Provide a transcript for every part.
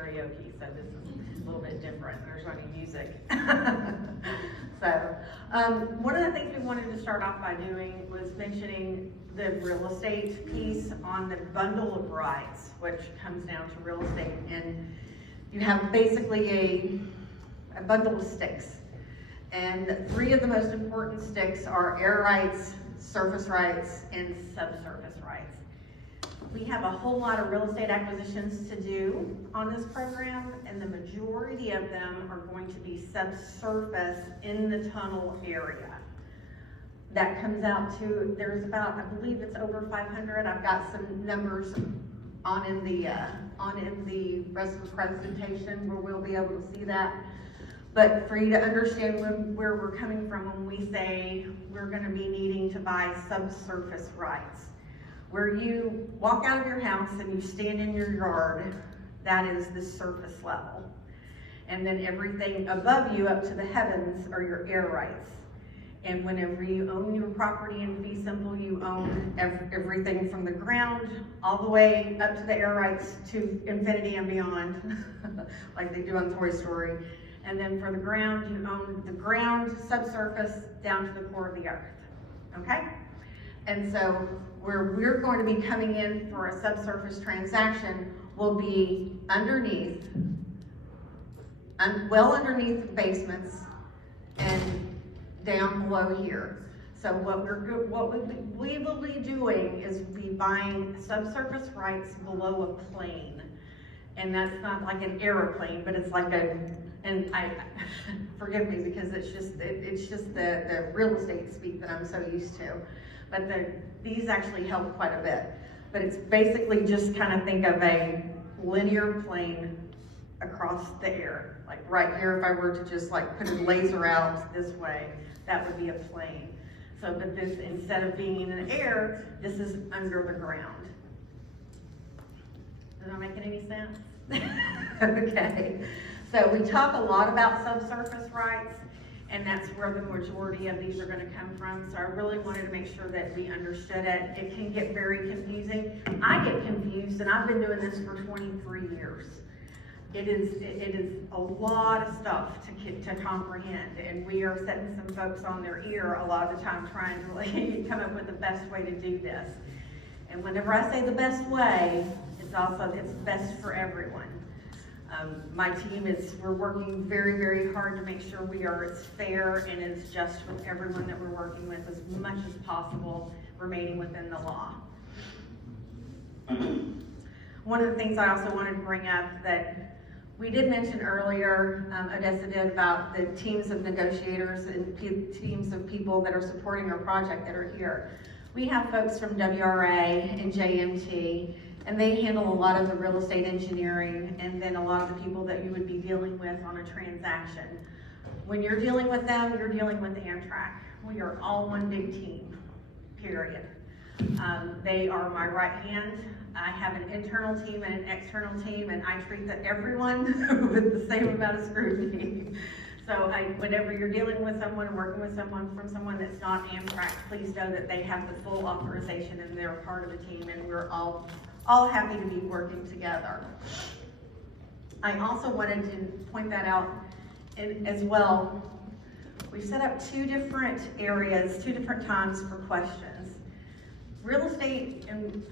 karaoke, so this is a little bit different. There's no any music. So, one of the things we wanted to start off by doing was mentioning the real estate piece on the bundle of rights, which comes down to real estate. And you have basically a bundle of sticks. And three of the most important sticks are air rights, surface rights, and subsurface rights. We have a whole lot of real estate acquisitions to do on this program, and the majority of them are going to be subsurface in the tunnel area. That comes out to, there's about, I believe it's over 500. I've got some numbers on in the rest of the presentation where we'll be able to see that. But for you to understand where we're coming from when we say we're going to be needing to buy subsurface rights. Where you walk out of your house and you stand in your yard, that is the surface level. And then everything above you up to the heavens are your air rights. And whenever you own your property in fee simple, you own everything from the ground all the way up to the air rights to infinity and beyond, like they do on Toy Story. And then for the ground, you own the ground, subsurface, down to the core of the earth, okay? And so where we're going to be coming in for a subsurface transaction will be underneath, well underneath the basements and down below here. So what we will be doing is be buying subsurface rights below a plane. And that's not like an aeroplane, but it's like and forgive me because it's just the real estate speak that I'm so used to. But these actually help quite a bit. But it's basically just kind of think of a linear plane across the air. Like right here, if I were to just like put a laser out this way, that would be a plane. So, but this, instead of being in the air, this is under the ground. Is that making any sense? Okay. So we talk a lot about subsurface rights, and that's where the majority of these are going to come from. So I really wanted to make sure that we understood it. It can get very confusing. I get confused, and I've been doing this for 23 years. It is a lot of stuff to comprehend, and we are setting some folks on their ear a lot of the time trying to really come up with the best way to do this. And whenever I say the best way, it's best for everyone. My team we're working very, very hard to make sure we are as fair and as just with everyone that we're working with as much as possible, remaining within the law. One of the things I also wanted to bring up that we did mention earlier, Odessa did, about the teams of negotiators and teams of people that are supporting our project that are here. We have folks from WRA and JMT, and they handle a lot of the real estate engineering and then a lot of the people that you would be dealing with on a transaction. When you're dealing with them, you're dealing with Amtrak. We are all one big team, period. They are my right hand. I have an internal team and an external team, and I treat everyone with the same amount of scrutiny. So whenever you're dealing with someone and working with someone that's not Amtrak, please know that they have the full authorization and they're part of the team, and we're all happy to be working together. I also wanted to point that out as well. We've set up two different areas, two different times for questions. Real estate and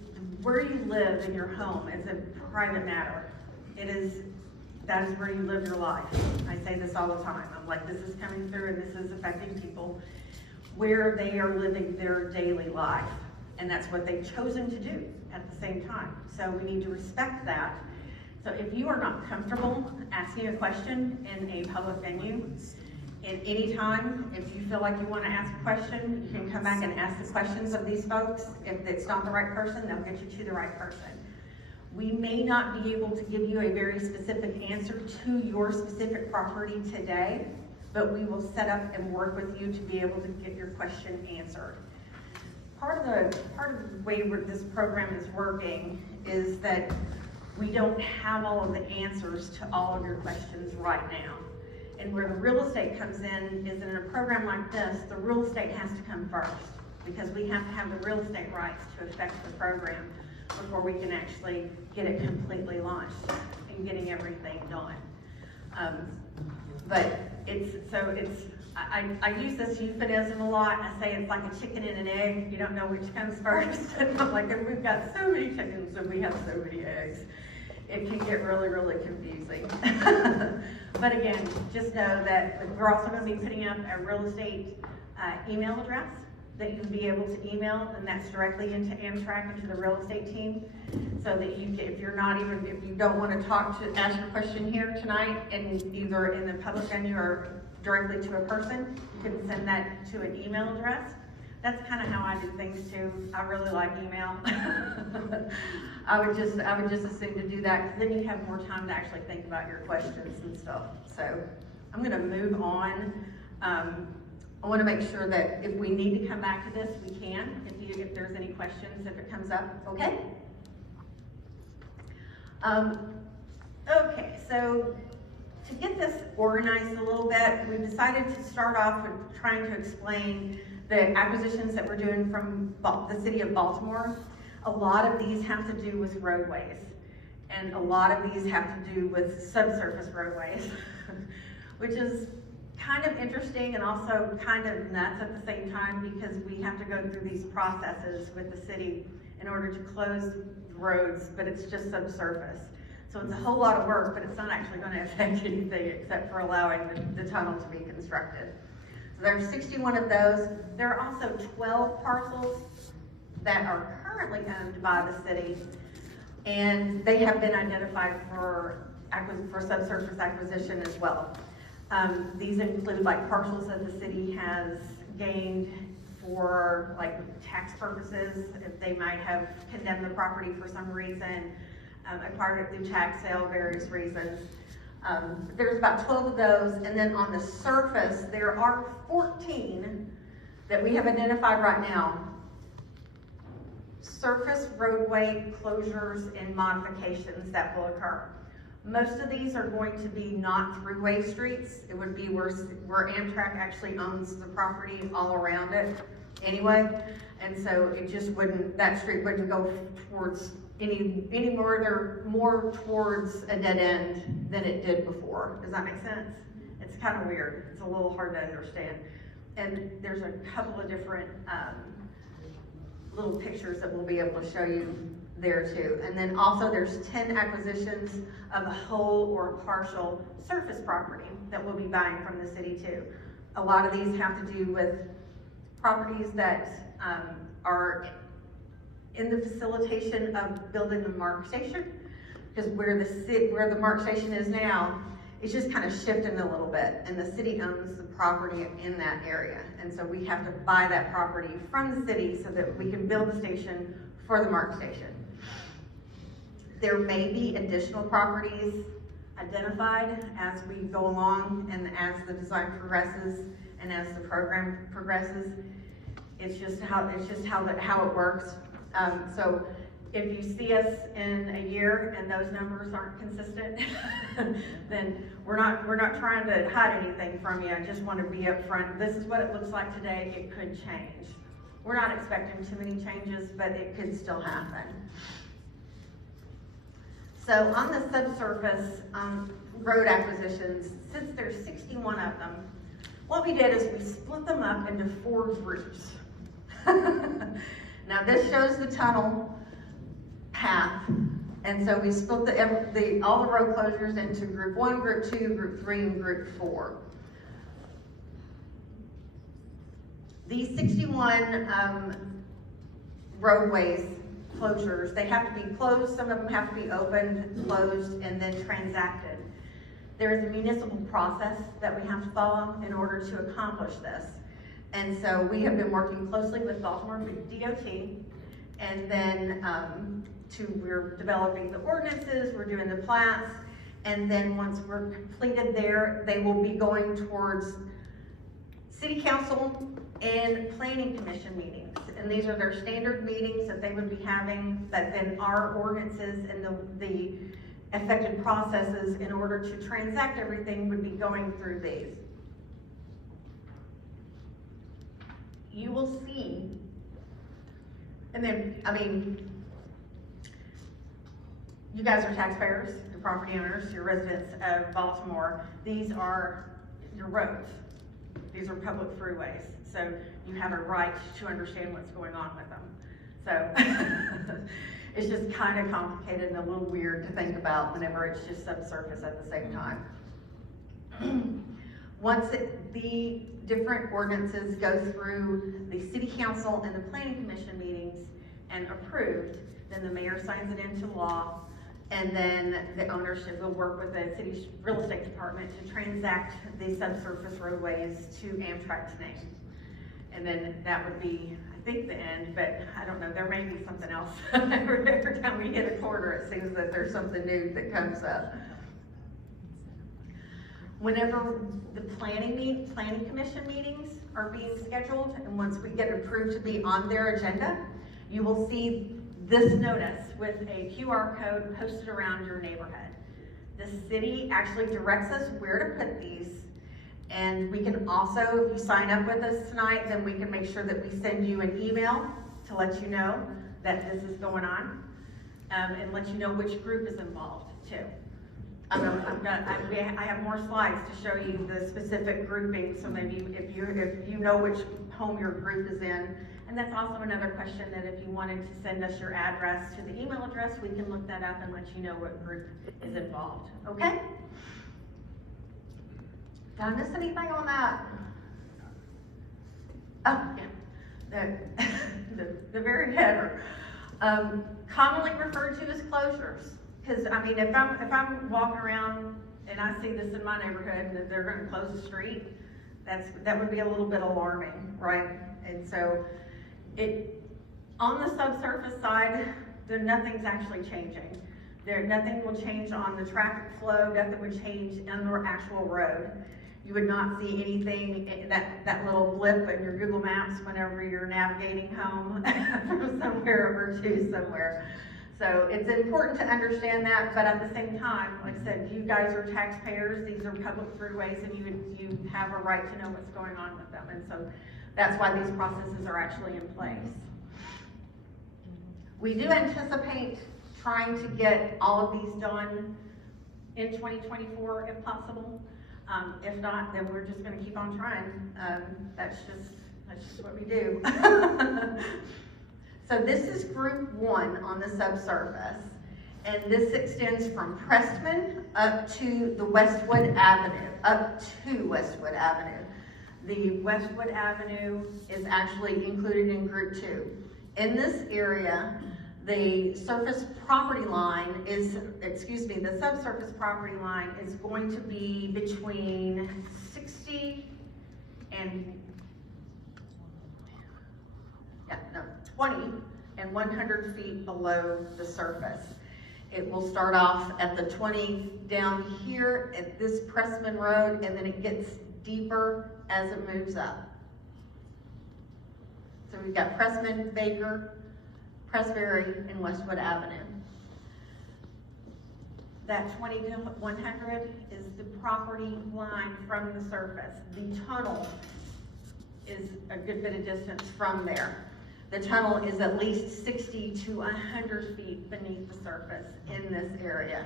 where you live in your home is a private matter. That is where you live your life. I say this all the time. I'm like, this is coming through and this is affecting people where they are living their daily life. And that's what they've chosen to do at the same time. So we need to respect that. So if you are not comfortable asking a question in a public venue, at any time, if you feel like you want to ask a question, you can come back and ask the questions of these folks. If it's not the right person, they'll get you to the right person. We may not be able to give you a very specific answer to your specific property today, but we will set up and work with you to be able to get your question answered. Part of the way this program is working is that we don't have all of the answers to all of your questions right now. And where the real estate comes in is in a program like this, the real estate has to come first, because we have to have the real estate rights to affect the program before we can actually get it completely launched. And in getting everything done. But I use this euphemism a lot. I say it's like a chicken and an egg. You don't know which comes first. And I'm like, we've got so many chickens and we have so many eggs. It can get really, really confusing. But again, just know that we're also going to be putting up a real estate email address that you'll be able to email, and that's directly into Amtrak, into the real estate team, so that you can, if you don't want to ask your question here tonight, and either in the public venue or directly to a person, you can send that to an email address. That's kind of how I do things too. I really like email. I would just assume to do that, because then you have more time to actually think about your questions and stuff. So I'm going to move on. I want to make sure that if we need to come back to this, we can. If there's any questions, if it comes up, okay? Okay, so to get this organized a little bit, we decided to start off with trying to explain the acquisitions that we're doing from the city of Baltimore. A lot of these have to do with roadways, and a lot of these have to do with subsurface roadways, which is kind of interesting and also kind of nuts at the same time, because we have to go through these processes with the city in order to close roads, but it's just subsurface. So it's a whole lot of work, but it's not actually going to affect anything except for allowing the tunnel to be constructed. So there are 61 of those. There are also 12 parcels that are currently owned by the city, and they have been identified for subsurface acquisition as well. These include like parcels that the city has gained for like tax purposes, if they might have condemned the property for some reason, acquired it through tax sale, various reasons. There's about 12 of those, and then on the surface, there are 14 that we have identified right now. Surface roadway closures and modifications that will occur. Most of these are going to be not throughway streets. It would be where Amtrak actually owns the property all around it anyway. And so it just that street wouldn't go towards any more towards a dead end than it did before. Does that make sense? It's kind of weird. It's a little hard to understand. And there's a couple of different little pictures that we'll be able to show you there too. And then also there's 10 acquisitions of a whole or partial surface property that we'll be buying from the city too. A lot of these have to do with properties that are in the facilitation of building the MARC station, because where the MARC station is now, it's just kind of shifting a little bit, and the city owns the property in that area. And so we have to buy that property from the city so that we can build the station for the MARC station. There may be additional properties identified as we go along and as the design progresses and as the program progresses. It's just how it works. So if you see us in a year and those numbers aren't consistent, then we're not trying to hide anything from you. I just want to be upfront. This is what it looks like today. It could change. We're not expecting too many changes, but it could still happen. So on the subsurface road acquisitions, since there's 61 of them, what we did is we split them up into 4 groups. Now this shows the tunnel path, and so we split all the road closures into group 1, group 2, group 3, and group 4. These 61 roadways closures, they have to be closed, some of them have to be opened, closed, and then transacted. There is a municipal process that we have to follow in order to accomplish this. And so we have been working closely with Baltimore DOT, and then we're developing the ordinances, we're doing the plats, and then once we're completed there, they will be going towards City Council and Planning Commission meetings. And these are their standard meetings that they would be having, that then our ordinances and the affected processes in order to transact everything would be going through these. You will see, and then, you guys are taxpayers, your property owners, your residents of Baltimore. These are your roads. These are public freeways. So you have a right to understand what's going on with them. So it's just kind of complicated and a little weird to think about whenever it's just subsurface at the same time. Once the different ordinances go through the city council and the planning commission meetings and approved, then the mayor signs it into law, and then the ownership will work with the city's real estate department to transact the subsurface roadways to Amtrak's name. And then that would be, I think, the end, but I don't know, there may be something else. Every time we hit a quarter, it seems that there's something new that comes up. Whenever the planning commission meetings are being scheduled, and once we get approved to be on their agenda, you will see this notice with a QR code posted around your neighborhood. The city actually directs us where to put these, and we can also, if you sign up with us tonight, then we can make sure that we send you an email to let you know that this is going on, and let you know which group is involved too. I have more slides to show you the specific grouping, so maybe if you know which home your group is in. And that's also another question, that if you wanted to send us your address to the email address, we can look that up and let you know what group is involved, okay? Did I miss anything on that? Oh, yeah, the very header. Commonly referred to as closures. Because I mean, if I'm walking around and I see this in my neighborhood and that they're going to close the street, that would be a little bit alarming, right? And so, on the subsurface side, nothing's actually changing. Nothing will change on the traffic flow. Nothing would change on the actual road. You would not see anything, that little blip in your Google Maps whenever you're navigating home from somewhere over to somewhere. So it's important to understand that, but at the same time, like I said, you guys are taxpayers, these are public freeways, and you have a right to know what's going on with them. And so that's why these processes are actually in place. We do anticipate trying to get all of these done in 2024 if possible. If not, then we're just gonna keep on trying. That's just what we do. So this is group 1 on the subsurface, and this extends from Prestman up to the Westwood Avenue, The Westwood Avenue is actually included in group 2. In this area, the surface property line is, the subsurface property line is going to be between 20 and 100 feet below the surface. It will start off at the 20 down here at this Pressman Road, and then it gets deeper as it moves up. So we've got Pressman, Baker, Pressbury, and Westwood Avenue. That 20 to 100 is the property line from the surface. The tunnel is a good bit of distance from there. The tunnel is at least 60 to 100 feet beneath the surface in this area.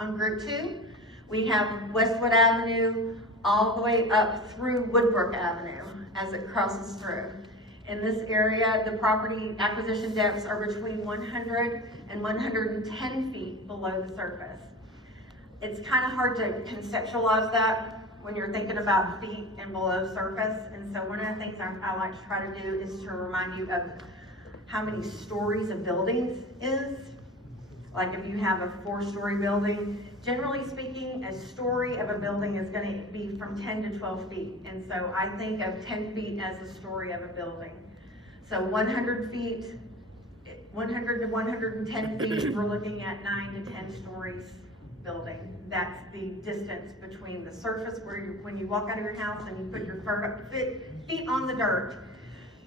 On group 2, we have Westwood Avenue all the way up through Woodbrook Avenue as it crosses through. In this area, the property acquisition depths are between 100 and 110 feet below the surface. It's kind of hard to conceptualize that when you're thinking about feet and below surface. And so one of the things I like to try to do is to remind you of how many stories a building is. Like if you have a 4-story building, generally speaking, a story of a building is going to be from 10 to 12 feet. And so I think of 10 feet as the story of a building. So 100 feet, 100 to 110 feet, we're looking at 9 to 10 stories building. That's the distance between the surface where when you walk out of your house and you put your feet on the dirt.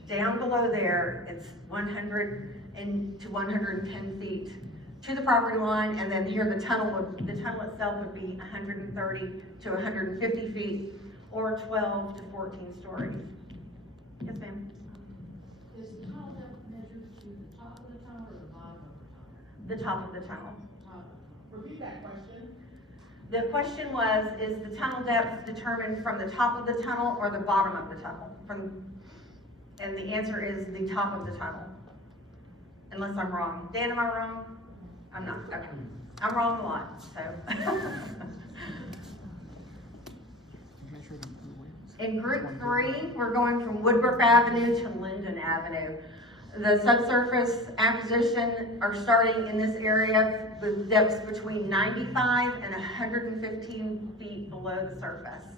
Down below there, it's 100 to 110 feet to the property line, and then here the tunnel itself would be 130 to 150 feet, or 12 to 14 stories. Yes, ma'am. Is the tunnel depth measured to the top of the The top of the tunnel. Repeat that question. The question was, is the tunnel depth determined from the top of the tunnel or the bottom of the tunnel? And the answer is the top of the tunnel. Unless I'm wrong. Dan, am I wrong? I'm not, okay. I'm wrong a lot, so. In group 3, we're going from Woodbrook Avenue to Linden Avenue. The subsurface acquisition are starting in this area with depths between 95 and 115 feet below the surface.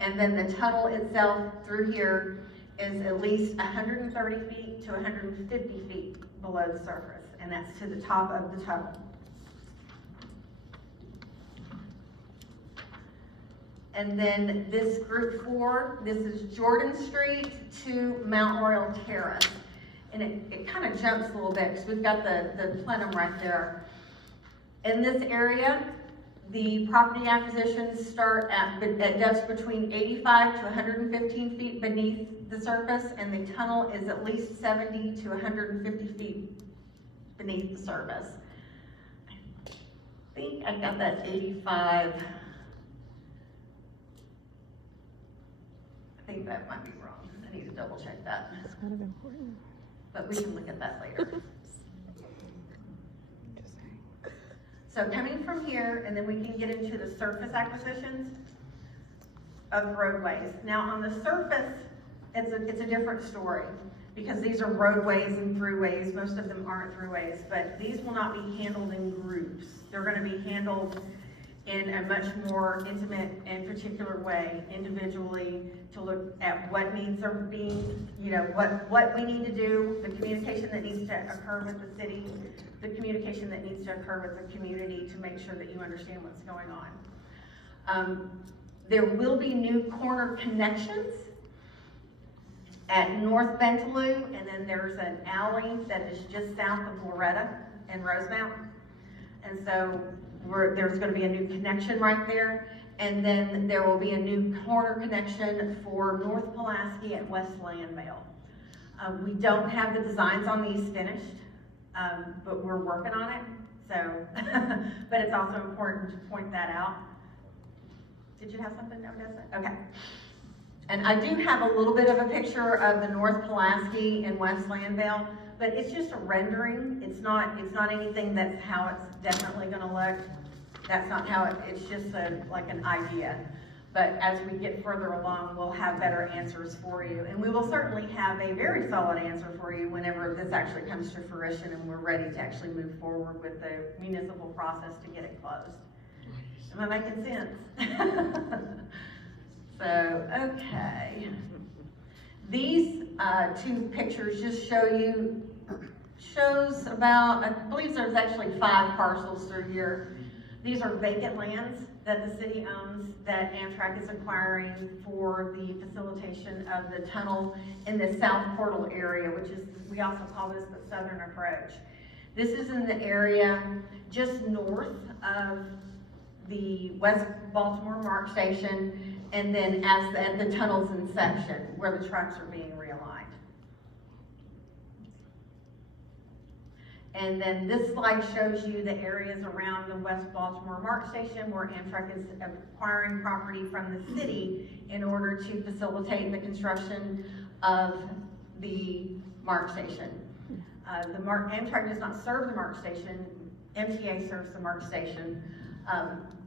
And then the tunnel itself through here is at least 130 feet to 150 feet below the surface, and that's to the top of the tunnel. And then this group 4, this is Jordan Street to Mount Royal Terrace. And it kind of jumps a little bit because we've got the plenum right there. In this area, the property acquisitions start at depths between 85 to 115 feet beneath the surface, and the tunnel is at least 70 to 150 feet beneath the surface. I think I got that 85. I think that might be wrong. I need to double check that. It's kind of important. But we can look at that later. So coming from here, and then we can get into the surface acquisitions of roadways. Now on the surface, it's a different story because these are roadways and throughways. Most of them aren't throughways, but these will not be handled in groups. They're going to be handled in a much more intimate and particular way, individually, to look at what needs are being, what we need to do, the communication that needs to occur with the city, the communication that needs to occur with the community to make sure that you understand what's going on. There will be new corner connections at North Bentaloo, and then there's an alley that is just south of Loretta and Rosemount. And so there's going to be a new connection right there, and then there will be a new corner connection for North Pulaski at West Landvale. We don't have the designs on these finished, but we're working on it. So, but it's also important to point that out. Did you have something, Odessa? Okay. And I do have a little bit of a picture of the North Pulaski and West Landvale, but it's just a rendering. It's not anything that's how it's definitely going to look. That's not how it's just like an idea. But as we get further along, we'll have better answers for you. And we will certainly have a very solid answer for you whenever this actually comes to fruition and we're ready to actually move forward with the municipal process to get it closed. Am I making sense? So, okay. These two pictures just shows about, I believe there's actually 5 parcels through here. These are vacant lands that the city owns that Amtrak is acquiring for the facilitation of the tunnel in the South Portal area, which is, we also call this the Southern Approach. This is in the area just north of the West Baltimore MARC station, and then at the tunnel's inception, where the tracks are being realigned. And then this slide shows you the areas around the West Baltimore MARC station where Amtrak is acquiring property from the city in order to facilitate the construction of the MARC station. Amtrak does not serve the MARC station. MTA serves the MARC station,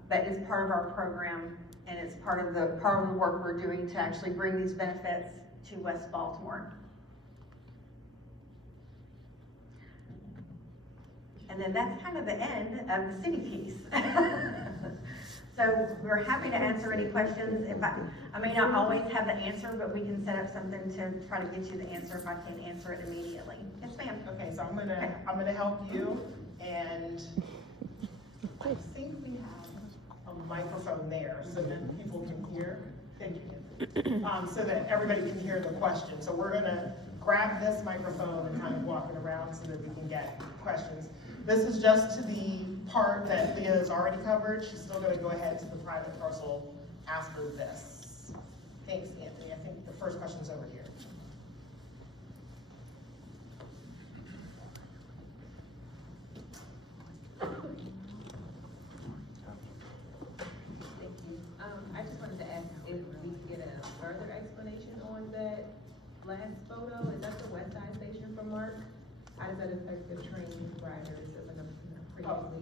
but it's part of our program, and it's part of the work we're doing to actually bring these benefits to West Baltimore. And then that's kind of the end of the city piece. So we're happy to answer any questions. I may not always have the answer, but we can set up something to try to get you the answer if I can't answer it immediately. Yes, ma'am. Okay, so I'm gonna help you, and I think we have a microphone there so that people can hear. Thank you. So that everybody can hear the question. So we're gonna grab this microphone and kind of walk it around so that we can get questions. This is just to the part that Leah has already covered. She's still going to go ahead to the private parcel after this. Thanks, Anthony. I think the first question's over here. last photo, is that the west side station from Mark? How does that affect the train riders, previously?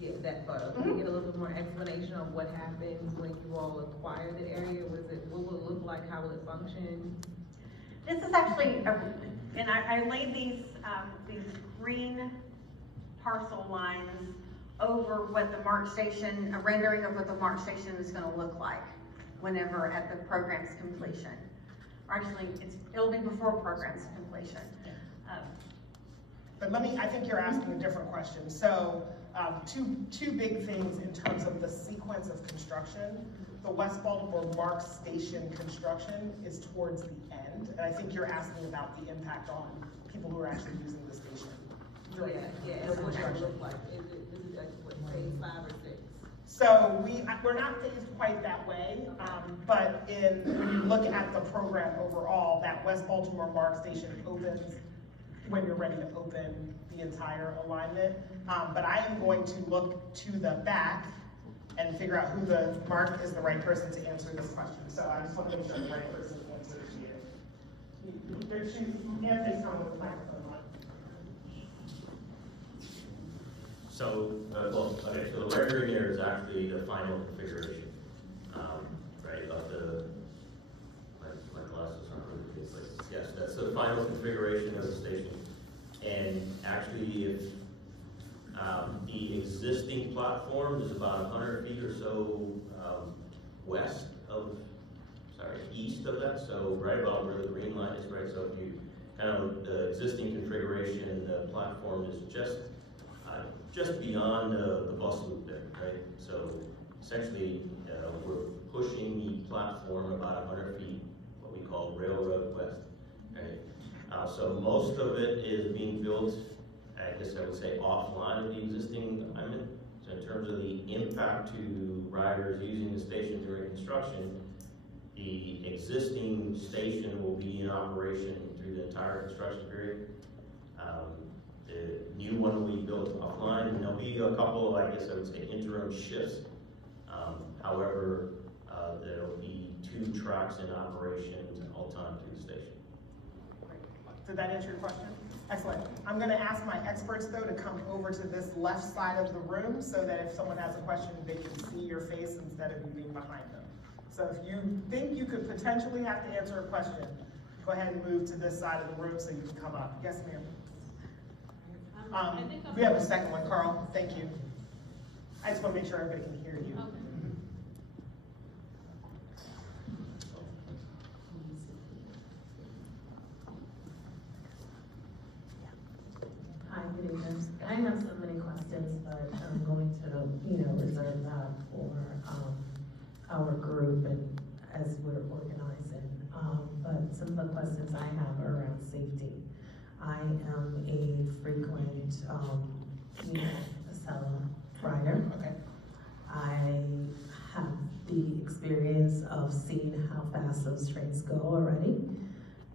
Yeah, that photo, can we get a little bit more explanation of what happens when you all acquire the area? What will it look like, how will it function? This is actually, and I laid these green parcel lines over what the Mark Station, a rendering of what the Mark Station is gonna look like whenever at the program's completion. Or actually, it'll be before program's completion. But I think you're asking a different question. So, two big things in terms of the sequence of construction. The West Baltimore Mark Station construction is towards the end, and I think you're asking about the impact on people who are actually using the station. Yeah, and what does it look like? Is it like, what, phase 5 or 6? So we're not phased quite that way, but when you look at the program overall, that West Baltimore Mark Station opens when you're ready to open the entire alignment. But I am going to look to the back and figure out who Mark is the right person to answer this question. So I just want to make sure the right person answers you. There's two, you can't say someone with a microphone on. So, okay, so the rendering there is actually the final configuration, right, of my glasses aren't really good, but yes, that's the final configuration of the station. And actually, if, the existing platform is about 100 feet or so, east of that, so right about where the green line is, right, so if you, the existing configuration, the platform is just beyond the bus loop there, right? So essentially, we're pushing the platform about 100 feet, what we call railroad west, right? So most of it is being built, I guess I would say, offline of the existing alignment. So in terms of the impact to riders using the station during construction, the existing station will be in operation through the entire construction period. The new one will be built offline, and there'll be a couple, I guess I would say, interim shifts. However, there'll be 2 tracks in operation all time through the station. Did that answer your question? Excellent. I'm going to ask my experts, though, to come over to this left side of the room so that if someone has a question, they can see your face instead of you being behind them. So if you think you could potentially have to answer a question, go ahead and move to this side of the room so you can come up. Yes, ma'am. We have a second one, Carl. Thank you. I just want to make sure everybody can hear you. Okay. Hi, good evening. I have so many questions, but I'm going to, reserve that for, our group and as we're organizing. But some of the questions I have are around safety. I am a frequent, Acela rider. Okay. I have the experience of seeing how fast those trains go already,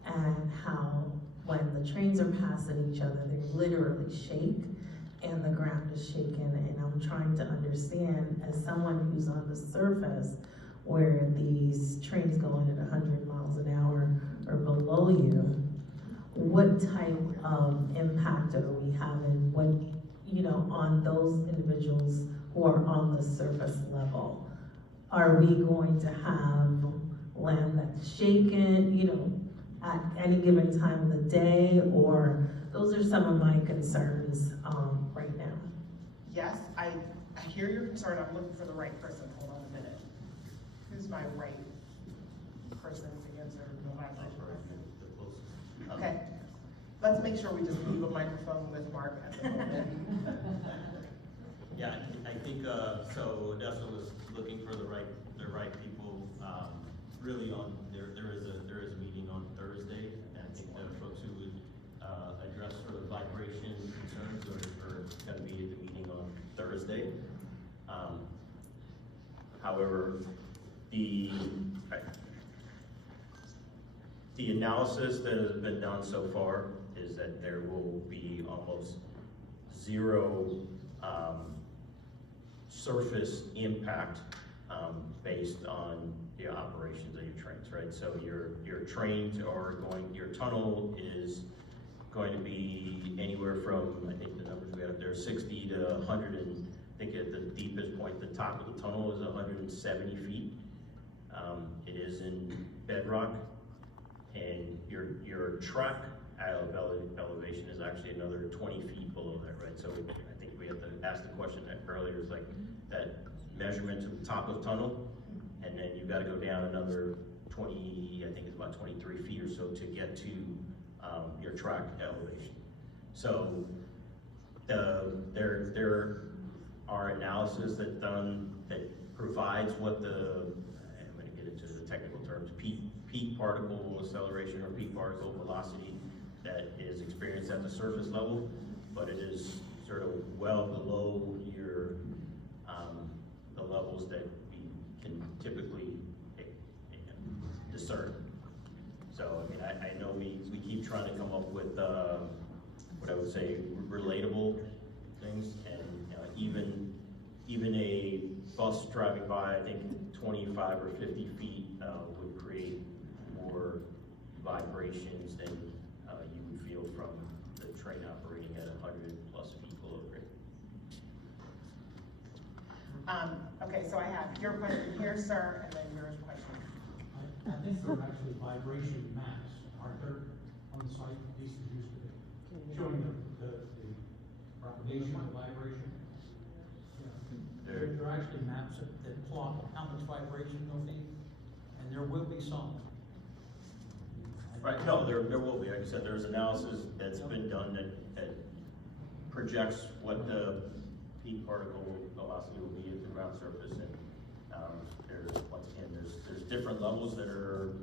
and how when the trains are passing each other, they literally shake, and the ground is shaking, and I'm trying to understand, as someone who's on the surface, where these trains going at 100 miles an hour or below you, what type of impact are we having on those individuals who are on the surface level? Are we going to have land that's shaken, at any given time of the day, or those are some of my concerns right now? Yes, I hear your concern. I'm looking for the right person. Hold on a minute. Who's my right person to answer the last question? Okay. Let's make sure we just leave a microphone with Mark at the moment. Yeah, I think, so Odessa was looking for the right people, really there is a meeting on Thursday, and I think the folks who would, address sort of vibration concerns are gonna be at the meeting on Thursday. However, the analysis that has been done so far is that there will be almost zero surface impact based on the operations of your trains, right? So your trains are going, your tunnel is going to be anywhere from, I think the numbers we have there, 60 to 100, and I think at the deepest point, the top of the tunnel is 170 feet. It is in bedrock, and your track elevation is actually another 20 feet below that, right? So I think we have to ask the question that earlier, is like that measurement to the top of the tunnel, and then you've got to go down another 20, I think it's about 23 feet or so to get to your track elevation. So there are analysis that provides what I'm going to get into the technical terms, peak particle acceleration or peak particle velocity that is experienced at the surface level, but it is sort of well below your the levels that we can typically discern. So I mean, I know we keep trying to come up with what I would say relatable things, and even a bus driving by, I think 25 or 50 feet would create more vibrations than you would feel from the train operating at 100 plus feet below grade. Okay, so I have your question here, sir, and then yours question. I think there are actually vibration maps, aren't there, on the site, at least there used to be, showing the propagation of vibration? Yeah. There are actually maps that plot how much vibration there'll be, and there will be some. Right, no, there will be. Like I said, there's analysis that's been done that projects what the peak particle velocity will be at the ground surface, and there's, once again, there's different levels that are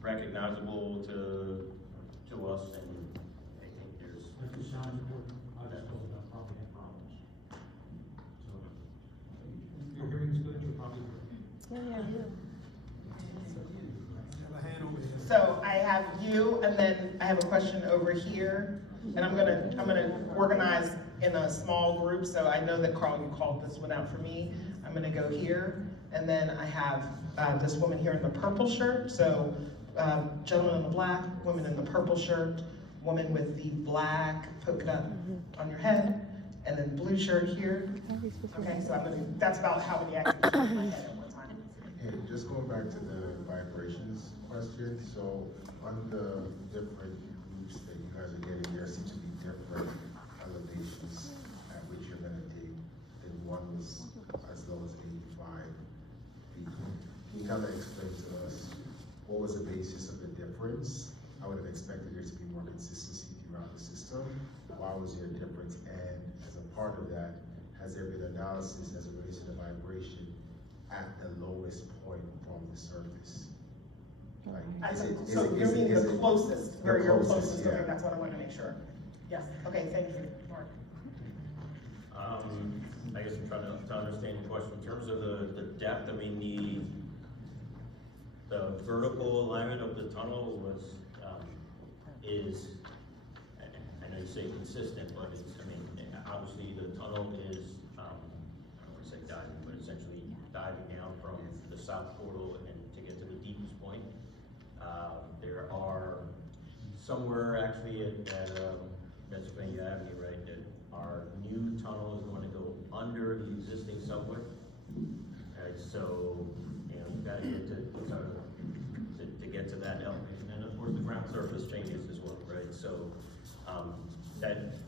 recognizable to us, and I think there's. That just sounds important. I just told you I'll probably have problems. So, if your hearing's good, you'll probably. So I have you, and then I have a question over here, and I'm gonna organize in a small group. So I know that Carl, you called this one out for me. I'm gonna go here, and then I have this woman here in the purple shirt. So gentleman in the black, woman in the purple shirt, woman with the black polka dot on your head, and then blue shirt here. Okay, so that's about how many I can keep in my head at one time. Hey, just going back to the vibrations question, so on the different routes that you guys are getting, there seem to be different elevations at which you're gonna dig, and one was as low as 85 feet. Can you kind of explain to us what was the basis of the difference? I would have expected there to be more consistency throughout the system. Why was there a difference? And as a part of that, has there been analysis as it relates to the vibration at the lowest point from the surface? Like, So you're being the closest, where you're closest, yeah. okay, that's what I want to make sure. Yes, okay, thank you, Mark. I guess I'm trying to understand the question in terms of the depth. I mean, the vertical alignment of the tunnel was is, I know you say consistent, but it's, I mean, obviously the tunnel is I don't want to say diving, but essentially diving down from the south portal and to get to the deepest point. There are somewhere actually at Pennsylvania Avenue, right, that our new tunnel is going to go under the existing subway. Right, so you know you got to get to get to that elevation, and of course the ground surface changes as well, right? So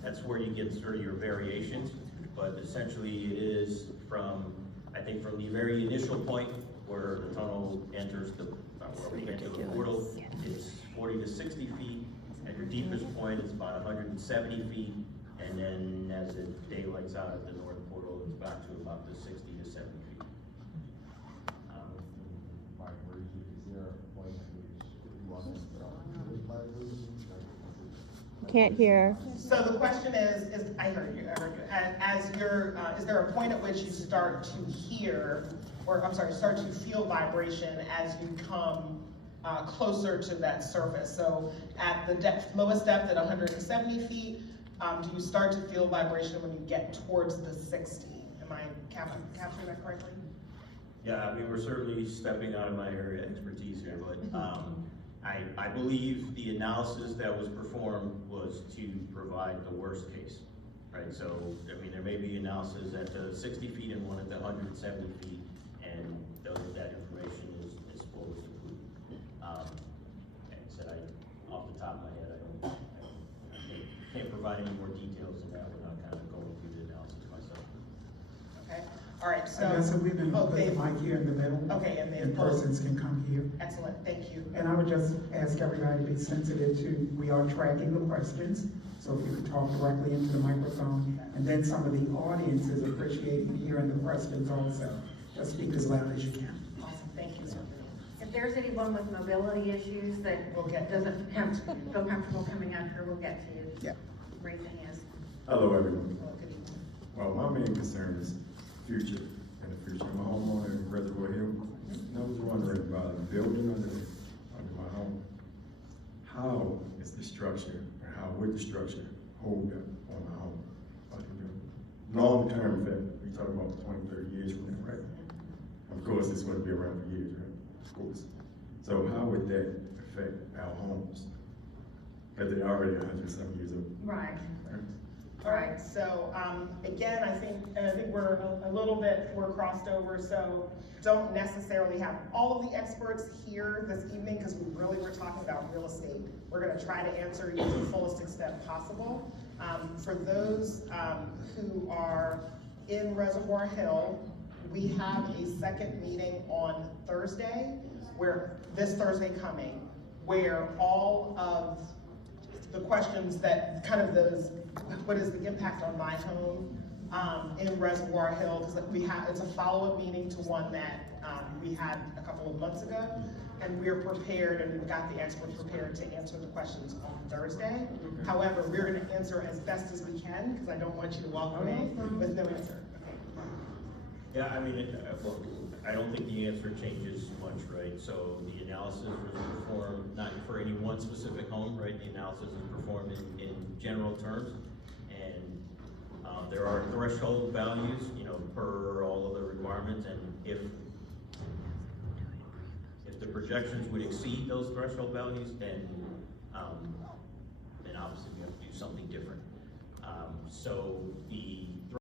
that's where you get sort of your variations, but essentially it is from, I think, from the very initial point where the tunnel enters where we enter the portal, it's 40 to 60 feet. At your deepest point, it's about 170 feet, and then as it daylights out at the north portal, it's back to about the 60 to 70 feet. Is there a point at which you want to stop those vibrations? Can't hear. So the question is I heard you, as you're, is there a point at which you start to hear, or I'm sorry, start to feel vibration as you come closer to that surface? So at the lowest depth at 170 feet, do you start to feel vibration when you get towards the 60? Am I capturing that correctly? Yeah, I mean, we're certainly stepping out of my area of expertise here, but, I believe the analysis that was performed was to provide the worst case, right? So, I mean, there may be analysis at the 60 feet and one at the 170 feet, and that information is what was included. Like I said, off the top of my head, I can't provide any more details than that without kind of going through the analysis myself. Okay, all right, so. So we're gonna put the Okay. mic here in the middle. Okay, and then- And persons can come here. Excellent, thank you. And I would just ask everybody to be sensitive to, we are tracking the questions, so if you could talk directly into the microphone. And then some of the audience is appreciating hearing the questions also. Just speak as loud as you can. Awesome, thank you, sir. If there's anyone with mobility issues that We'll get- doesn't feel comfortable coming up here, we'll get to you. Yeah. Raise the hand. Hello, everyone. Well, good evening. Well, my main concern is future, in the future. I'm a homeowner in Reservoir Hill, and I was wondering about a building under my home. How is the structure, or how would the structure hold up on my home? Like, long-term effect, we talk about 20, 30 years from now, right? Of course, it's gonna be around for years, right? Of course. So how would that affect our homes? Because they're already 100-some years old. Right. Right? All right, so, again, I think we're a little bit, we're crossed over, so don't necessarily have all of the experts here this evening, because we really were talking about real estate. We're gonna try to answer you to the fullest extent possible. For those, who are in Reservoir Hill, we have a second meeting on Thursday, this Thursday coming, where all of the questions that kind of those, what is the impact on my home in Reservoir Hill? Because it's a follow-up meeting to one that we had a couple of months ago, and we're prepared, and we've got the experts prepared to answer the questions on Thursday. However, we're going to answer as best as we can, because I don't want you to walk away with no answer. Yeah, I mean, well, I don't think the answer changes much, right? So the analysis was performed not for any one specific home, right? The analysis is performed in general terms, and there are threshold values, per all of the requirements, and if the projections would exceed those threshold values, then obviously we have to do something different. So the